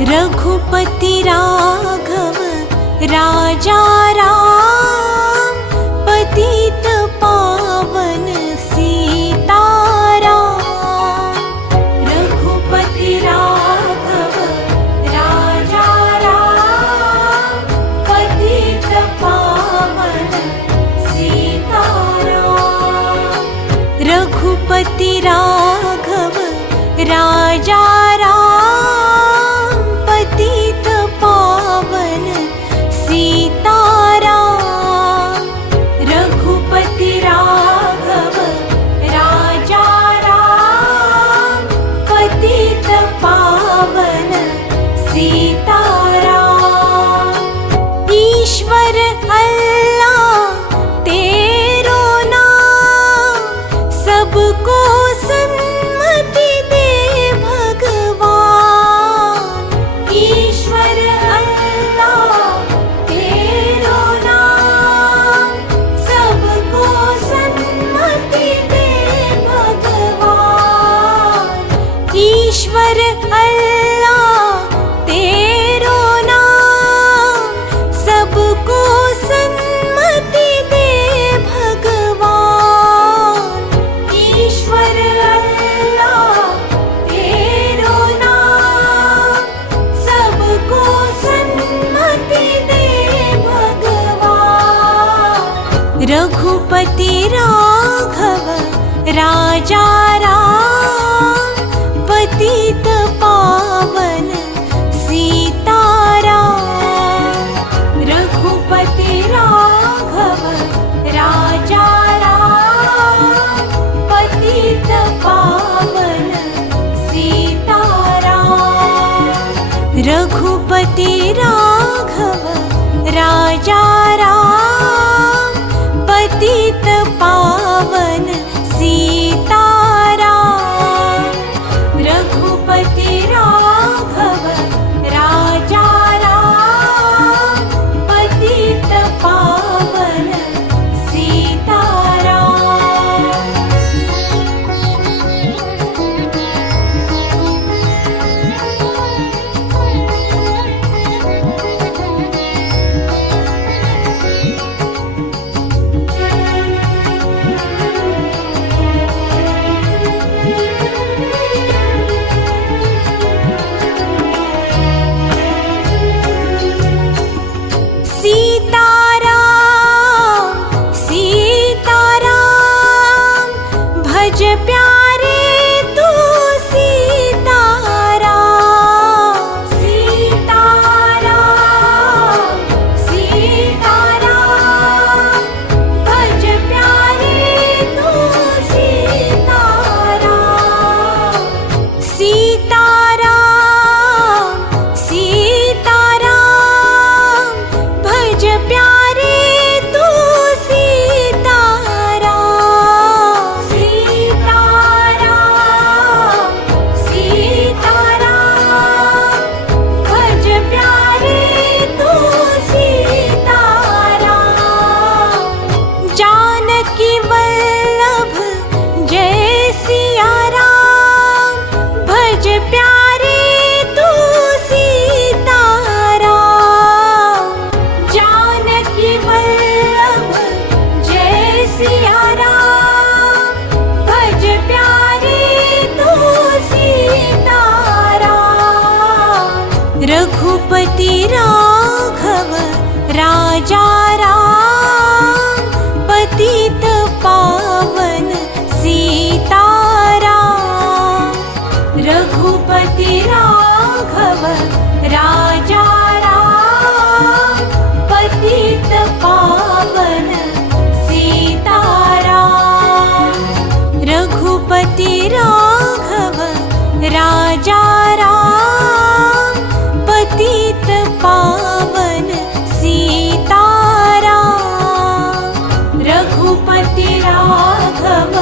रघुपति राघव राजा राम, पतित पावन सीताराम। रघुपति राघव राजा राम, पतित पावन सीताराम। रघुपति राघव राजा राम, पतित पावन सीताराम। रघुपति राघव राजा राम, पतित पावन सीताराम। ईश्वर अल्लाह तेरो नाम, सबको सन्मति दे भगवान। ईश्वर अल्लाह तेरो नाम, सबको सन्मति दे भगवान। ईश्वर अल्लाह तेरो नाम, सबको सन्मति दे भगवान। ईश्वर अल्लाह तेरो नाम, सबको सन्मति दे भगवान। रघुपति राघव राजा राम, पतित पावन सीताराम। रघुपति राघव राजा राम, पतित पावन सीताराम। रघुपति राघव राजा राम, पतित पावन सीताराम। रघुपति राघव राजा राम, पतित पावन सीताराम। सीताराम सीताराम, भज प्यारे तू सीताराम। सीताराम सीताराम, भज प्यारे तू सीताराम। सीताराम सीताराम, भज प्यारे तू सीताराम। सीताराम सीताराम, भज प्यारे तू सीताराम। जानकी वल्लभ जय सिया राम, भज प्यारे तू सीताराम। जानकी वल्लभ जय सिया राम, भज प्यारे तू सीताराम। रघुपति राघव राजा राम, पतित पावन सीताराम। रघुपति राघव राजा राम, पतित पावन सीताराम। रघुपति राघव राजा राम, पतित पावन सीताराम। रघुपति राघव